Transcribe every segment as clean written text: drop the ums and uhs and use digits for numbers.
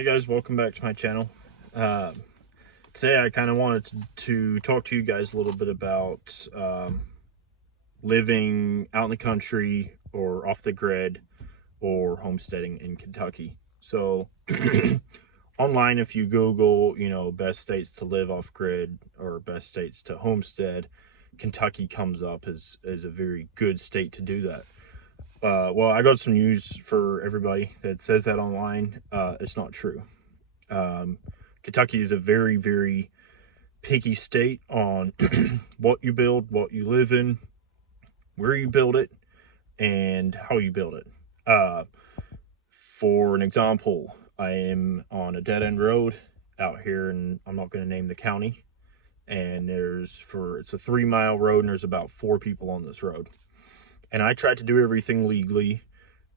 Hey guys, welcome back to my channel. Uh, Today I kind of wanted to talk to you guys a little bit about living out in the country or off the grid or homesteading in Kentucky. So online, if you Google, best states to live off grid or best states to homestead, Kentucky comes up as a very good state to do that. Well, I got some news for everybody that says that online. It's not true. Kentucky is a very, very picky state on what you build, what you live in, where you build it, and how you build it. For an example, I am on a dead end road out here, and I'm not going to name the county. And it's a 3 mile road, and there's about 4 people on this road. And I tried to do everything legally,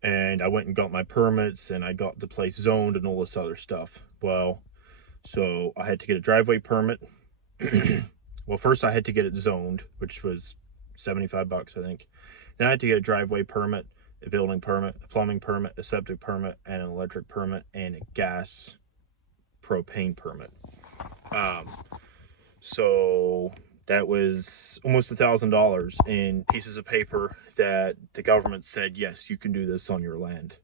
and I went and got my permits, and I got the place zoned and all this other stuff. Well, so I had to get a driveway permit. Well, first I had to get it zoned, which was $75, I think. Then I had to get a driveway permit, a building permit, a plumbing permit, a septic permit, and an electric permit, and a gas propane permit. So that was almost $1,000 in pieces of paper that the government said, yes, you can do this on your land.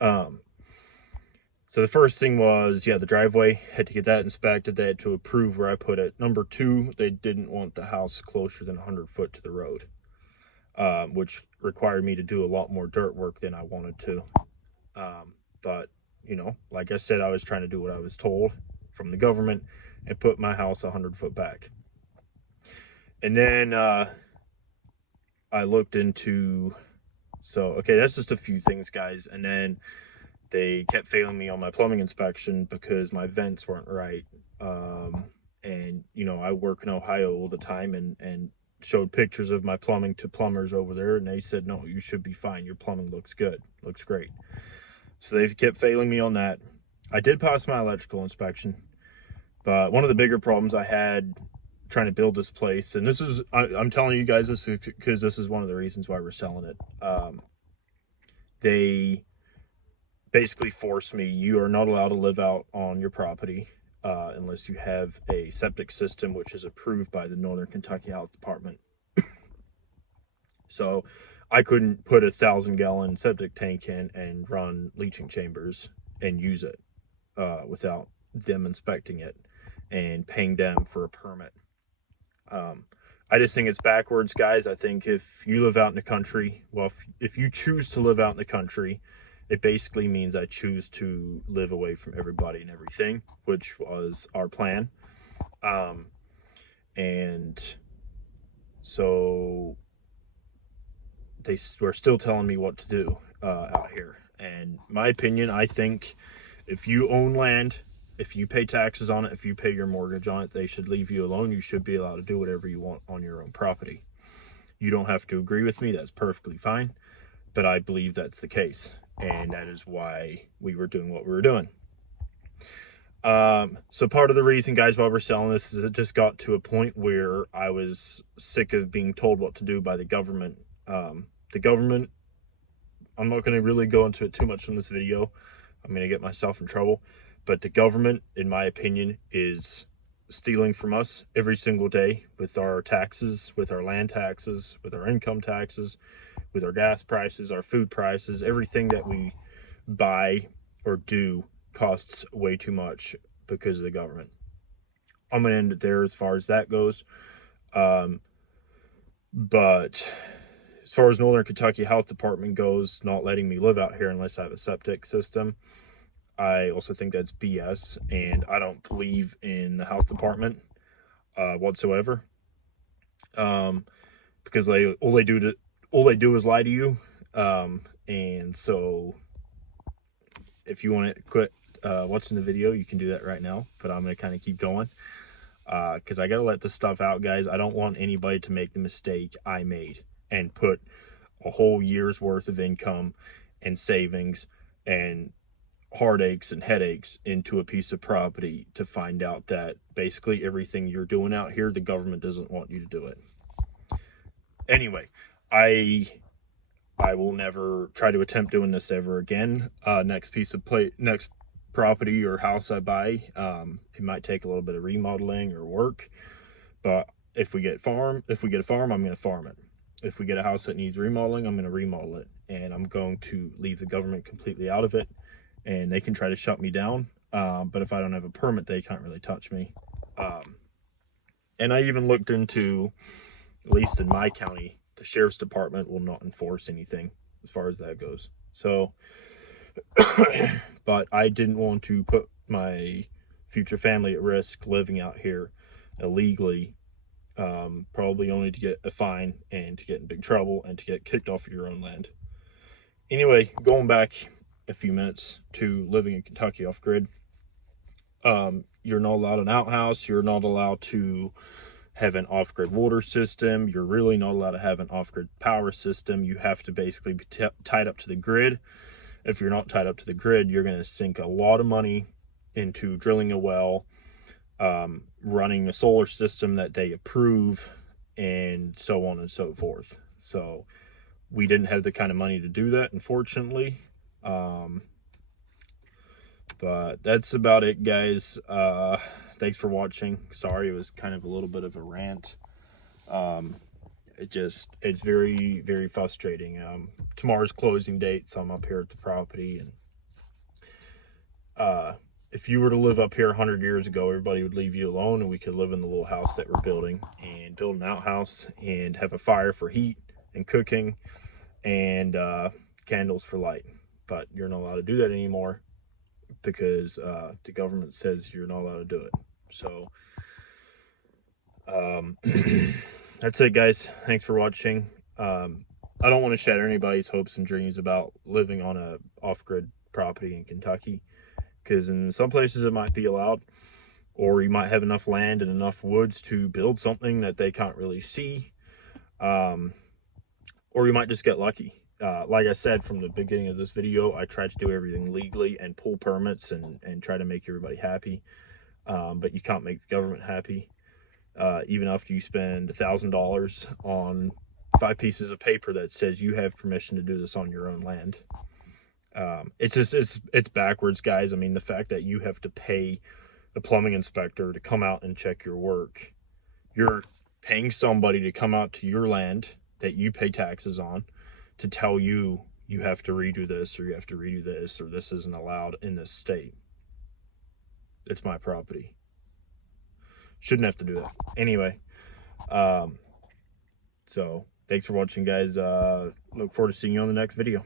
So the first thing was, the driveway, had to get that inspected. They had to approve where I put it. Number two, they didn't want the house closer than 100 foot to the road, which required me to do a lot more dirt work than I wanted to. But, like I said, I was trying to do what I was told from the government and put my house 100 foot back. And then I looked into, that's just a few things, guys. And then they kept failing me on my plumbing inspection because my vents weren't right. And, I work in Ohio all the time and showed pictures of my plumbing to plumbers over there. And they said, no, you should be fine. Your plumbing looks good. Looks great. So they kept failing me on that. I did pass my electrical inspection. But one of the bigger problems I had trying to build this place, and I'm telling you guys this because this is one of the reasons why we're selling it. They basically forced me, you are not allowed to live out on your property unless you have a septic system which is approved by the Northern Kentucky Health Department. So I couldn't put 1,000-gallon septic tank in and run leaching chambers and use it without them inspecting it and paying them for a permit. I just think it's backwards, guys. I think if you live out in the country, well, if you choose to live out in the country, it basically means I choose to live away from everybody and everything, which was our plan. And so they were still telling me what to do out here. And my opinion, I think if you own land, if you pay taxes on it, if you pay your mortgage on it, they should leave you alone. You should be allowed to do whatever you want on your own property. You don't have to agree with me. That's perfectly fine. But I believe that's the case. And that is why we were doing what we were doing. So part of the reason, guys, why we're selling this is it just got to a point where I was sick of being told what to do by the government. The government, I'm not going to really go into it too much in this video. I'm going to get myself in trouble. But the government, in my opinion, is stealing from us every single day with our taxes, with our land taxes, with our income taxes, with our gas prices, our food prices. Everything that we buy or do costs way too much because of the government. I'm going to end it there as far as that goes. But as far as Northern Kentucky Health Department goes, not letting me live out here unless I have a septic system, I also think that's BS, and I don't believe in the health department whatsoever. Because all they do is lie to you. And so if you want to quit watching the video, you can do that right now. But I'm going to kind of keep going because I got to let this stuff out, guys. I don't want anybody to make the mistake I made and put a whole year's worth of income and savings and heartaches and headaches into a piece of property to find out that basically everything you're doing out here, the government doesn't want you to do it. Anyway, I will never try to attempt doing this ever again. Next property or house I buy, it might take a little bit of remodeling or work, but if we get a farm, I'm going to farm it. If we get a house that needs remodeling, I'm going to remodel it, and I'm going to leave the government completely out of it, and they can try to shut me down. But if I don't have a permit, they can't really touch me. And I even looked into, at least in my county, the sheriff's department will not enforce anything as far as that goes. So, but I didn't want to put my future family at risk living out here illegally, probably only to get a fine and to get in big trouble and to get kicked off of your own land. Anyway, going back a few minutes to living in Kentucky off grid. You're not allowed an outhouse. You're not allowed to have an off-grid water system. You're really not allowed to have an off-grid power system. You have to basically be tied up to the grid. If you're not tied up to the grid, you're going to sink a lot of money into drilling a well, running a solar system that they approve, and so on and so forth. So we didn't have the kind of money to do that, unfortunately. But that's about it, guys. Thanks for watching. Sorry, it was kind of a little bit of a rant. It's very, very frustrating. Tomorrow's closing date, so I'm up here at the property, and if you were to live up here 100 years ago, everybody would leave you alone, and we could live in the little house that we're building and build an outhouse and have a fire for heat and cooking and candles for light. But you're not allowed to do that anymore, because the government says you're not allowed to do it. So that's it, guys. Thanks for watching. I don't want to shatter anybody's hopes and dreams about living on a off-grid property in Kentucky, because in some places it might be allowed, or you might have enough land and enough woods to build something that they can't really see, or you might just get lucky. Like I said from the beginning of this video, I tried to do everything legally and pull permits and try to make everybody happy. But you can't make the government happy. Even after you spend $1,000 on 5 pieces of paper that says you have permission to do this on your own land. It's backwards, guys. I mean, the fact that you have to pay the plumbing inspector to come out and check your work. You're paying somebody to come out to your land that you pay taxes on, to tell you you have to redo this, or you have to redo this, or this isn't allowed in this state. It's my property. Shouldn't have to do that. Anyway, so thanks for watching, guys. Look forward to seeing you on the next video.